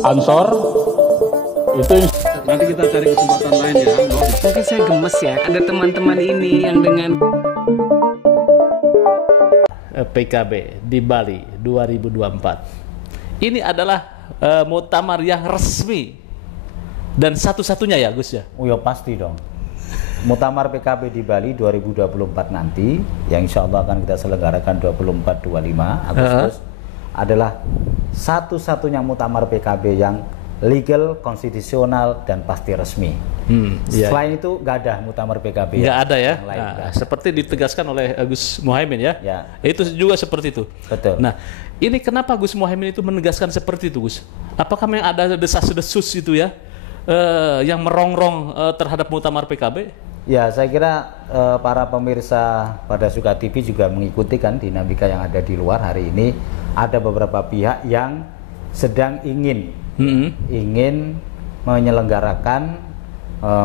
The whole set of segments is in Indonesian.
Ansor itu Nanti kita cari kesempatan lain ya. Mungkin saya gemes ya, ada teman-teman ini yang dengan PKB di Bali 2024. Ini adalah muktamar yang resmi dan satu-satunya ya Gus ya? Oh ya pasti dong. Muktamar PKB di Bali 2024 nanti yang insya Allah akan kita selenggarakan 24-25 Agustus adalah satu-satunya muktamar PKB yang legal, konstitusional, dan pasti resmi. Iya. Selain itu nggak ada muktamar PKB Nggak ada ya? yang lain. Nah, seperti ditegaskan oleh Gus Muhaimin ya? Ya. Itu juga seperti itu. Betul. Nah, ini kenapa Gus Muhaimin itu menegaskan seperti itu Gus? Apakah memang ada desas-desus itu ya? Yang merongrong terhadap muktamar PKB? Ya, saya kira para pemirsa pada Suka TV juga mengikuti kan dinamika yang ada di luar hari ini. Ada beberapa pihak yang sedang ingin menyelenggarakan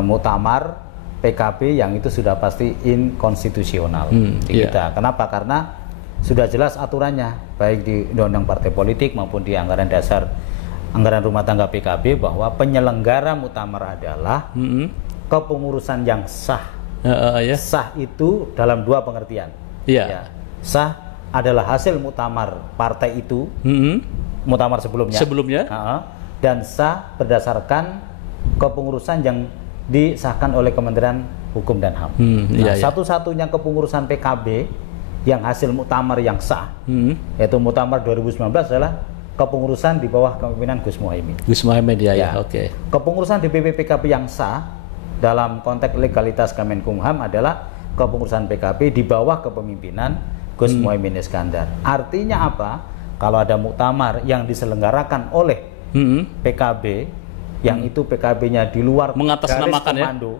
muktamar PKB yang itu sudah pasti inkonstitusional di kita. Kenapa? Karena sudah jelas aturannya baik di Undang-Undang Partai Politik maupun di anggaran dasar anggaran rumah tangga PKB bahwa penyelenggara muktamar adalah kepengurusan yang sah. Ya. Sah itu dalam dua pengertian. Iya. Ya. Sah adalah hasil muktamar partai itu, muktamar sebelumnya, dan sah berdasarkan kepengurusan yang disahkan oleh Kementerian Hukum dan HAM. Satu-satunya kepengurusan PKB yang hasil muktamar yang sah, yaitu muktamar 2019 adalah kepengurusan di bawah kepemimpinan Gus Muhaimin. Gus Muhaimin ya. Oke. Kepengurusan DPP PKB yang sah dalam konteks legalitas Kemenkumham adalah kepengurusan PKB di bawah kepemimpinan Gus Muhaimin Iskandar. Artinya apa? Kalau ada muktamar yang diselenggarakan oleh PKB, yang itu PKB-nya di luar garis komando,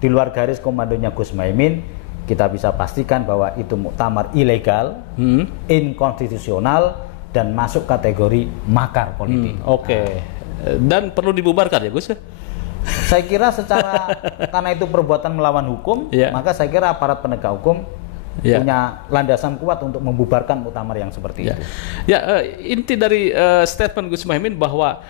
di luar garis komandonya Gus Muhaimin, kita bisa pastikan bahwa itu muktamar ilegal, inkonstitusional, dan masuk kategori makar politik. Oke. Dan perlu dibubarkan ya Gus? Saya kira karena itu perbuatan melawan hukum, maka saya kira aparat penegak hukum punya landasan kuat untuk membubarkan muktamar yang seperti itu. Inti dari statement Gus Muhaimin bahwa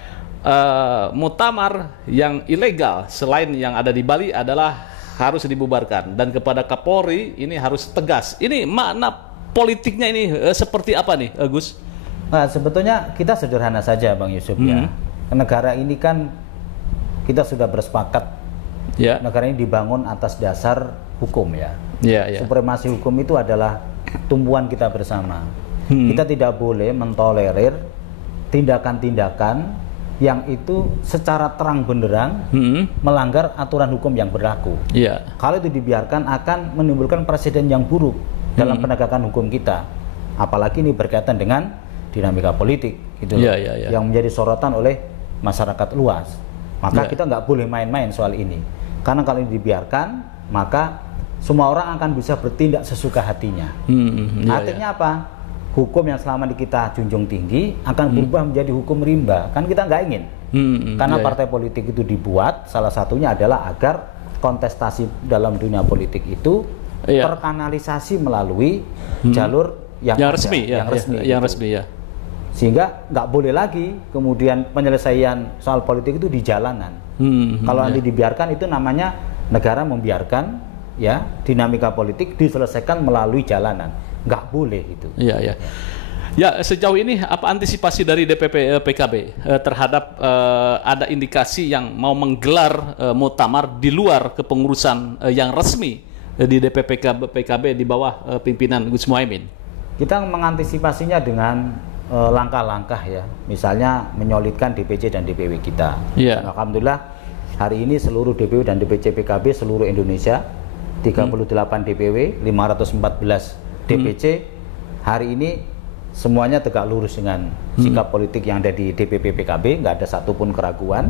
muktamar yang ilegal selain yang ada di Bali adalah harus dibubarkan, dan kepada Kapolri ini harus tegas. Ini makna politiknya ini seperti apa nih Gus? Nah, sebetulnya kita sederhana saja Bang Yusuf ya. Negara ini kan kita sudah bersepakat negara ini dibangun atas dasar hukum ya. Supremasi hukum itu adalah tumpuan kita bersama. Kita tidak boleh mentolerir tindakan-tindakan yang itu secara terang benderang melanggar aturan hukum yang berlaku. Kalau itu dibiarkan akan menimbulkan presiden yang buruk dalam penegakan hukum kita. Apalagi ini berkaitan dengan dinamika politik gitu yang menjadi sorotan oleh masyarakat luas. Maka kita nggak boleh main-main soal ini. Karena kalau ini dibiarkan, maka semua orang akan bisa bertindak sesuka hatinya. Artinya apa? Hukum yang selama ini kita junjung tinggi akan berubah menjadi hukum rimba. Kan kita nggak ingin. Karena partai politik itu dibuat, salah satunya adalah agar kontestasi dalam dunia politik itu terkanalisasi melalui jalur yang resmi. Sehingga nggak boleh lagi kemudian penyelesaian soal politik itu di jalanan. Kalau nanti dibiarkan, itu namanya negara membiarkan dinamika politik diselesaikan melalui jalanan. Nggak boleh itu. Ya, sejauh ini apa antisipasi dari DPP PKB terhadap ada indikasi yang mau menggelar muktamar di luar kepengurusan yang resmi di DPP PKB di bawah pimpinan Gus Muhaimin? Kita mengantisipasinya dengan langkah-langkah ya, misalnya menyolidkan DPC dan DPW kita. Alhamdulillah hari ini seluruh DPW dan DPC PKB seluruh Indonesia 38 DPW, 514 DPC hari ini semuanya tegak lurus dengan sikap politik yang ada di DPP PKB, nggak ada satupun keraguan.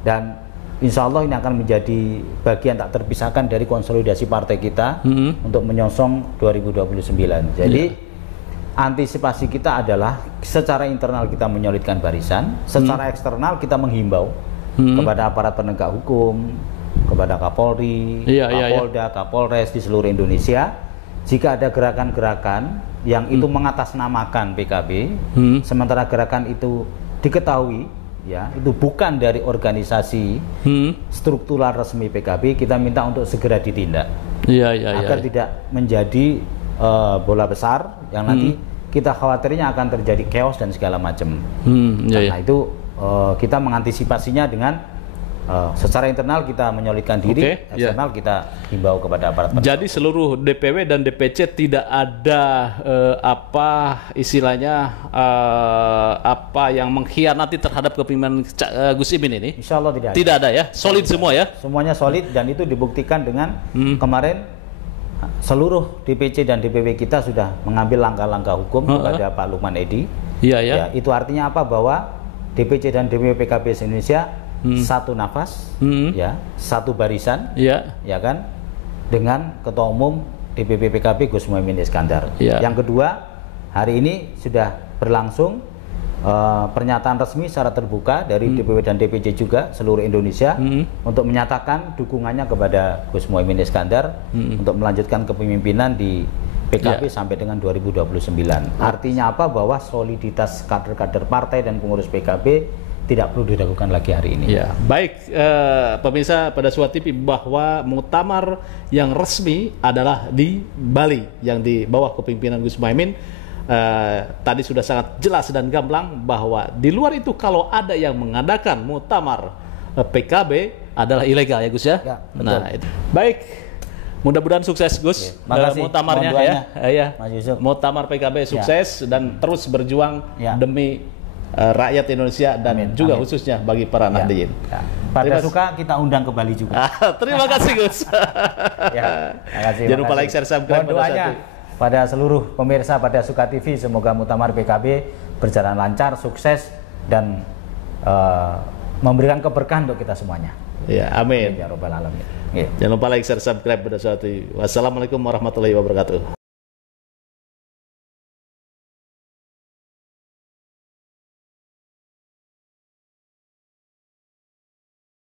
Dan insya Allah ini akan menjadi bagian tak terpisahkan dari konsolidasi partai kita untuk menyongsong 2029. Jadi antisipasi kita adalah secara internal kita menyolidkan barisan, secara eksternal kita menghimbau kepada aparat penegak hukum, kepada Kapolri, Kapolda, Kapolres di seluruh Indonesia, jika ada gerakan-gerakan yang itu mengatasnamakan PKB, sementara gerakan itu diketahui ya itu bukan dari organisasi struktural resmi PKB, kita minta untuk segera ditindak. Agar tidak menjadi bola besar yang nanti kita khawatirnya akan terjadi chaos dan segala macam. Nah itu kita mengantisipasinya dengan secara internal kita menyolidkan diri, eksternal kita himbau kepada aparat. Jadi seluruh DPW dan DPC tidak ada apa yang mengkhianati terhadap kepemimpinan Gus Imin ini? Insya Allah tidak ada. Tidak ada ya, solid semua ya? Semuanya solid dan itu dibuktikan dengan kemarin seluruh DPC dan DPW kita sudah mengambil langkah-langkah hukum kepada Pak Lukman Edy. Ya, itu artinya apa? Bahwa DPC dan DPW PKB se-Indonesia satu nafas, ya, satu barisan, ya kan, dengan Ketua Umum DPP PKB Gus Muhaimin Iskandar. Yang kedua, hari ini sudah berlangsung pernyataan resmi secara terbuka dari DPW dan DPC juga seluruh Indonesia untuk menyatakan dukungannya kepada Gus Muhaimin Iskandar untuk melanjutkan kepemimpinan di PKB sampai dengan 2029. Artinya apa? Bahwa soliditas kader-kader partai dan pengurus PKB tidak perlu diragukan lagi hari ini. Ya, baik pemirsa pada Suara TV, bahwa muktamar yang resmi adalah di Bali yang di bawah kepemimpinan Gus Muhaimin. Tadi sudah sangat jelas dan gamblang bahwa di luar itu kalau ada yang mengadakan muktamar PKB adalah ilegal ya Gus ya. Betul. Nah, itu. Baik. Mudah-mudahan sukses Gus muktamarnya ya. Muktamar PKB sukses dan terus berjuang demi rakyat Indonesia dan juga khususnya bagi para Nahdliyin. Pada suka kita undang ke Bali juga. Terima kasih Gus. Jangan lupa like, share, subscribe. Doanya pada seluruh pemirsa pada Suka TV, semoga muktamar PKB berjalan lancar, sukses dan memberikan keberkahan untuk kita semuanya. Ya, amin. Ya Rabbal Alamin. Jangan lupa like, share, subscribe pada Suara TV. Wassalamualaikum warahmatullahi wabarakatuh.